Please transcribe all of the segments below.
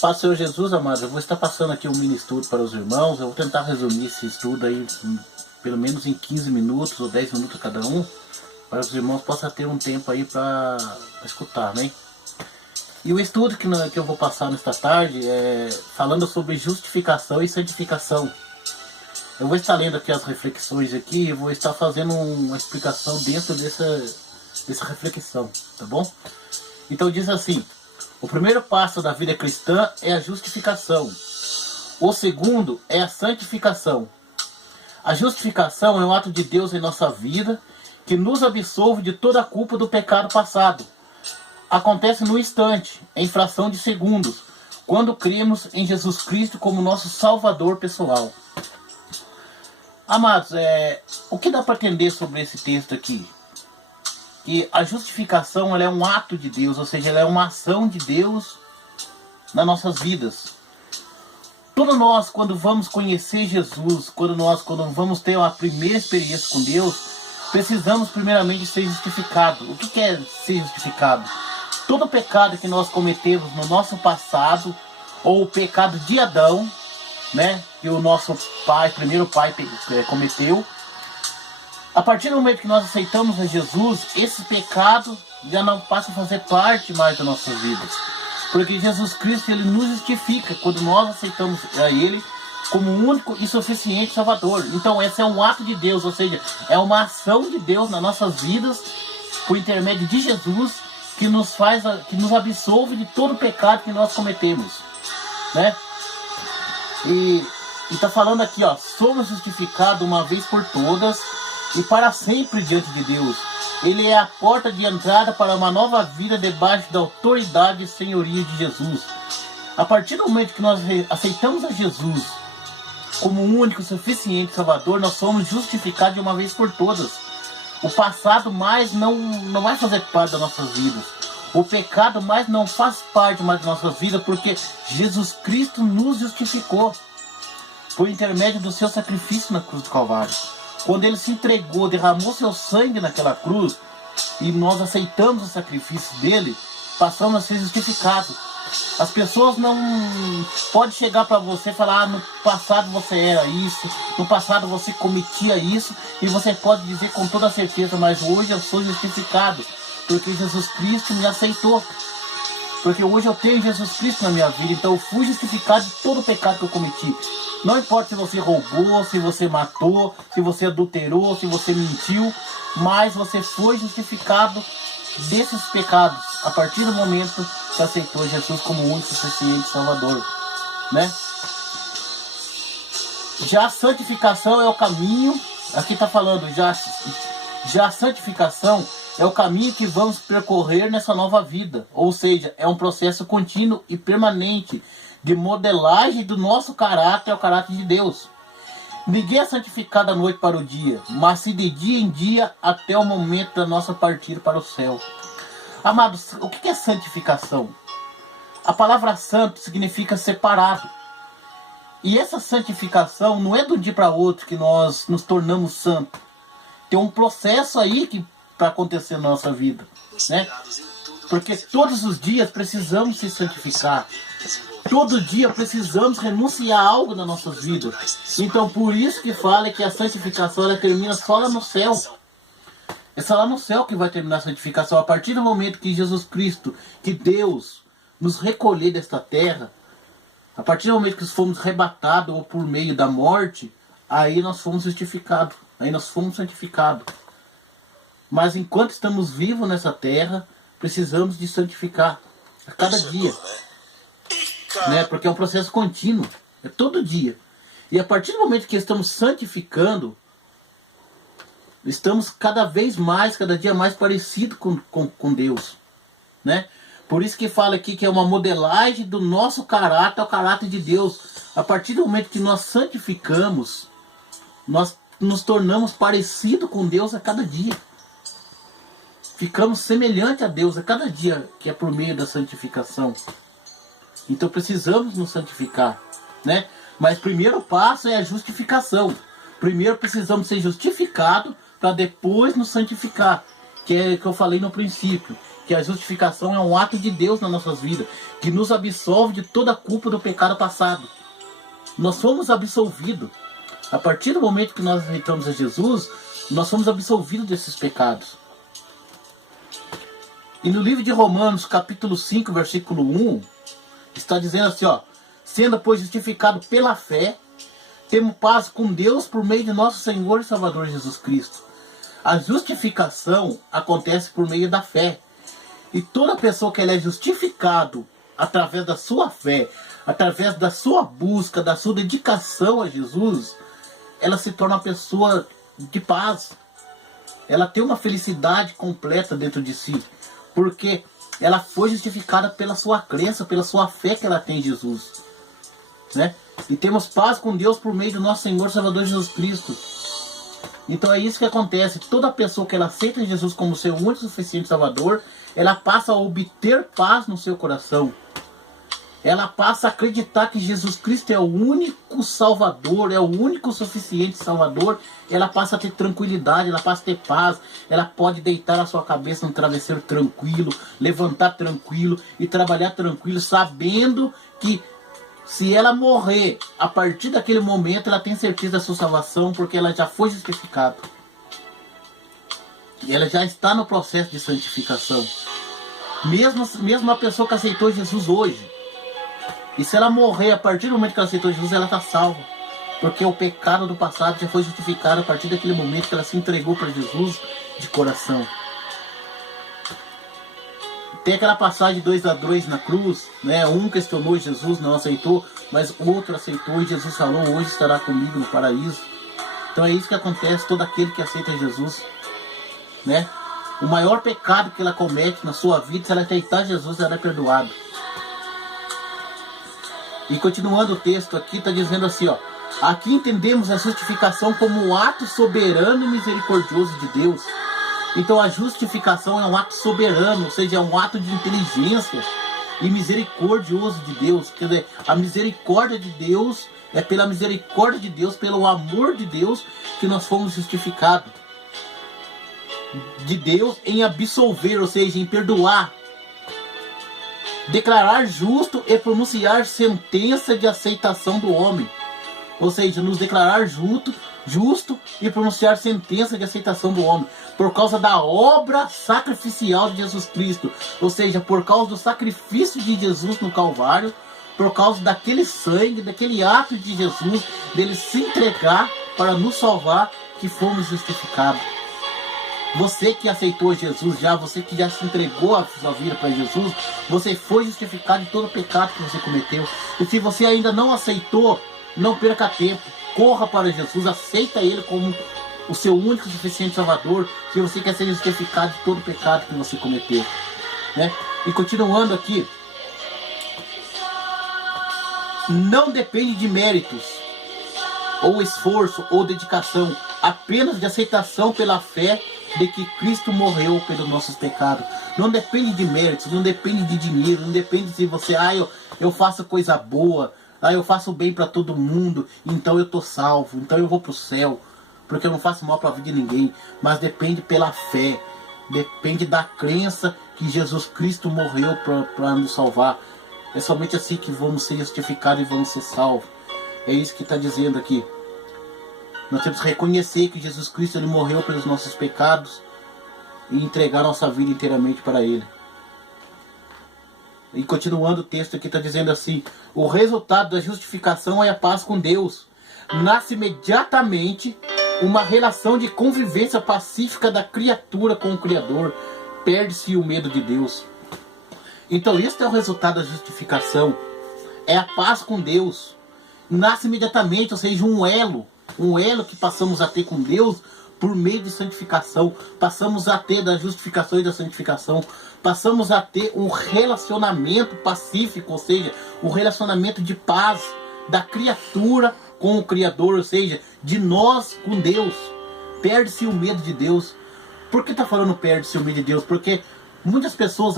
Paz do Senhor Jesus, amados, eu vou estar passando aqui um mini estudo para os irmãos. Eu vou tentar resumir esse estudo aí, pelo menos em 15 minutos ou 10 minutos cada um, para que os irmãos possam ter um tempo aí para escutar, né? E o estudo que eu vou passar nesta tarde é falando sobre justificação e santificação. Eu vou estar lendo aqui as reflexões aqui e vou estar fazendo uma explicação dentro dessa reflexão, tá bom? Então diz assim: o primeiro passo da vida cristã é a justificação. O segundo é a santificação. A justificação é um ato de Deus em nossa vida que nos absolve de toda a culpa do pecado passado. Acontece no instante, em fração de segundos, quando cremos em Jesus Cristo como nosso Salvador pessoal. Amados, o que dá para entender sobre esse texto aqui? Que a justificação ela é um ato de Deus, ou seja, ela é uma ação de Deus nas nossas vidas. Todos nós, quando vamos conhecer Jesus, quando vamos ter uma primeira experiência com Deus, precisamos primeiramente ser justificados. O que é ser justificado? Todo pecado que nós cometemos no nosso passado, ou o pecado de Adão, né, que o nosso primeiro pai cometeu, a partir do momento que nós aceitamos a Jesus, esse pecado já não passa a fazer parte mais das nossas vidas. Porque Jesus Cristo, ele nos justifica quando nós aceitamos a Ele como único e suficiente Salvador. Então esse é um ato de Deus, ou seja, é uma ação de Deus nas nossas vidas, por intermédio de Jesus, que nos absolve de todo o pecado que nós cometemos, né? E está falando aqui, ó, somos justificados uma vez por todas e para sempre diante de Deus. Ele é a porta de entrada para uma nova vida debaixo da autoridade e senhoria de Jesus. A partir do momento que nós aceitamos a Jesus como o único e suficiente Salvador, nós somos justificados de uma vez por todas. O passado mais não vai fazer parte das nossas vidas. O pecado mais não faz parte mais das nossas vidas, porque Jesus Cristo nos justificou por intermédio do seu sacrifício na cruz do Calvário. Quando ele se entregou, derramou seu sangue naquela cruz, e nós aceitamos o sacrifício dele, passamos a ser justificados. As pessoas não podem chegar para você e falar: no passado você era isso, no passado você cometia isso, e você pode dizer com toda certeza: mas hoje eu sou justificado, porque Jesus Cristo me aceitou. Porque hoje eu tenho Jesus Cristo na minha vida, então eu fui justificado de todo o pecado que eu cometi. Não importa se você roubou, se você matou, se você adulterou, se você mentiu, mas você foi justificado desses pecados a partir do momento que aceitou Jesus como o único e suficiente Salvador, né? Já a santificação é o caminho, aqui está falando, já a santificação é o caminho que vamos percorrer nessa nova vida, ou seja, é um processo contínuo e permanente de modelagem do nosso caráter ao caráter de Deus. Ninguém é santificado da noite para o dia, mas se de dia em dia até o momento da nossa partida para o céu. Amados, o que é santificação? A palavra santo significa separado. E essa santificação não é do dia para outro que nós nos tornamos santos. Tem um processo aí para acontecer na nossa vida, né? Porque todos os dias precisamos se santificar. Todo dia precisamos renunciar a algo nas nossas vidas. Então por isso que fala que a santificação ela termina só lá no céu. É só lá no céu que vai terminar a santificação. A partir do momento que Jesus Cristo, que Deus nos recolher desta terra, a partir do momento que fomos arrebatados ou por meio da morte, aí nós fomos justificados. Aí nós fomos santificados. Mas enquanto estamos vivos nessa terra, precisamos de santificar a cada dia, né? Porque é um processo contínuo, é todo dia. E a partir do momento que estamos santificando, estamos cada dia mais parecidos com Deus, né? Por isso que fala aqui que é uma modelagem do nosso caráter ao caráter de Deus. A partir do momento que nós santificamos, nós nos tornamos parecidos com Deus a cada dia. Ficamos semelhantes a Deus a cada dia, que é por meio da santificação. Então precisamos nos santificar, né? Mas o primeiro passo é a justificação. Primeiro precisamos ser justificados para depois nos santificar. Que é o que eu falei no princípio. que a justificação é um ato de Deus nas nossas vidas, que nos absolve de toda a culpa do pecado passado. Nós fomos absolvidos. A partir do momento que nós aceitamos a Jesus, nós somos absolvidos desses pecados. E no livro de Romanos, capítulo 5, versículo 1, está dizendo assim, ó: sendo, pois, justificado pela fé, temos paz com Deus por meio de nosso Senhor e Salvador Jesus Cristo. A justificação acontece por meio da fé. E toda pessoa que ela é justificado através da sua fé, através da sua busca, da sua dedicação a Jesus, ela se torna uma pessoa de paz. Ela tem uma felicidade completa dentro de si, porque ela foi justificada pela sua crença, pela sua fé que ela tem em Jesus, né? E temos paz com Deus por meio do nosso Senhor e Salvador Jesus Cristo. Então é isso que acontece. Toda pessoa que ela aceita Jesus como seu único e suficiente Salvador, ela passa a obter paz no seu coração. Ela passa a acreditar que Jesus Cristo é o único Salvador, é o único suficiente Salvador. Ela passa a ter tranquilidade, ela passa a ter paz. Ela pode deitar a sua cabeça no travesseiro tranquilo, levantar tranquilo e trabalhar tranquilo, sabendo que se ela morrer, a partir daquele momento, ela tem certeza da sua salvação, porque ela já foi justificada. E ela já está no processo de santificação. Mesmo a pessoa que aceitou Jesus hoje. E se ela morrer, a partir do momento que ela aceitou Jesus, ela está salva. Porque o pecado do passado já foi justificado a partir daquele momento que ela se entregou para Jesus de coração. Tem aquela passagem de 2 ladrões na cruz, né? Um questionou Jesus, não aceitou, mas o outro aceitou e Jesus falou: hoje estará comigo no paraíso. Então é isso que acontece todo aquele que aceita Jesus, né? O maior pecado que ela comete na sua vida, se ela aceitar Jesus, ela é perdoada. E continuando o texto aqui, está dizendo assim, ó: aqui entendemos a justificação como um ato soberano e misericordioso de Deus. Então a justificação é um ato soberano, ou seja, é um ato de inteligência e misericordioso de Deus. Quer dizer, a misericórdia de Deus é pela misericórdia de Deus, pelo amor de Deus, que nós fomos justificados. De Deus em absolver, ou seja, em perdoar. Declarar justo e pronunciar sentença de aceitação do homem. Ou seja, nos declarar justo e pronunciar sentença de aceitação do homem. Por causa da obra sacrificial de Jesus Cristo. Ou seja, por causa do sacrifício de Jesus no Calvário. Por causa daquele sangue, daquele ato de Jesus, dele se entregar para nos salvar, que fomos justificados. Você que aceitou Jesus já, você que já se entregou a sua vida para Jesus, você foi justificado de todo o pecado que você cometeu. E se você ainda não aceitou, não perca tempo. Corra para Jesus, aceita Ele como o seu único e suficiente Salvador, se você quer ser justificado de todo o pecado que você cometeu, né? E continuando aqui, não depende de méritos, ou esforço, ou dedicação, apenas de aceitação pela fé de que Cristo morreu pelos nossos pecados. Não depende de méritos, não depende de dinheiro, não depende se você, eu faço coisa boa, eu faço bem para todo mundo, então eu tô salvo, então eu vou pro céu, porque eu não faço mal para a vida de ninguém. Mas depende pela fé, depende da crença que Jesus Cristo morreu para nos salvar. É somente assim que vamos ser justificados e vamos ser salvos. É isso que está dizendo aqui. Nós temos que reconhecer que Jesus Cristo ele morreu pelos nossos pecados e entregar nossa vida inteiramente para Ele. E continuando o texto aqui está dizendo assim: o resultado da justificação é a paz com Deus. Nasce imediatamente uma relação de convivência pacífica da criatura com o Criador. Perde-se o medo de Deus. Então este é o resultado da justificação. É a paz com Deus. Nasce imediatamente, ou seja, um elo que passamos a ter com Deus por meio de santificação. Passamos a ter da justificação e da santificação. Passamos a ter um relacionamento pacífico, ou seja, um relacionamento de paz da criatura com o Criador, ou seja, de nós com Deus. Perde-se o medo de Deus. Por que está falando perde-se o medo de Deus? Porque muitas pessoas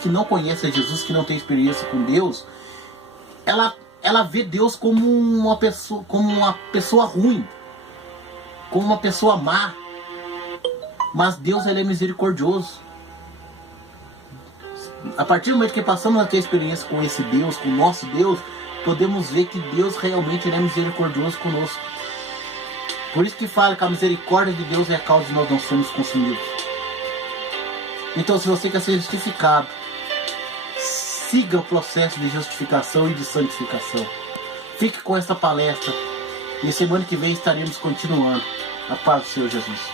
que não conhecem Jesus, que não têm experiência com Deus, ela vê Deus como uma pessoa ruim, como uma pessoa má. Mas Deus ele é misericordioso. A partir do momento que passamos a ter experiência com esse Deus, com o nosso Deus, podemos ver que Deus realmente é misericordioso conosco. Por isso que fala que a misericórdia de Deus é a causa de nós não sermos consumidos. Então, se você quer ser justificado, siga o processo de justificação e de santificação. Fique com essa palestra. E semana que vem estaremos continuando. A paz do Senhor Jesus.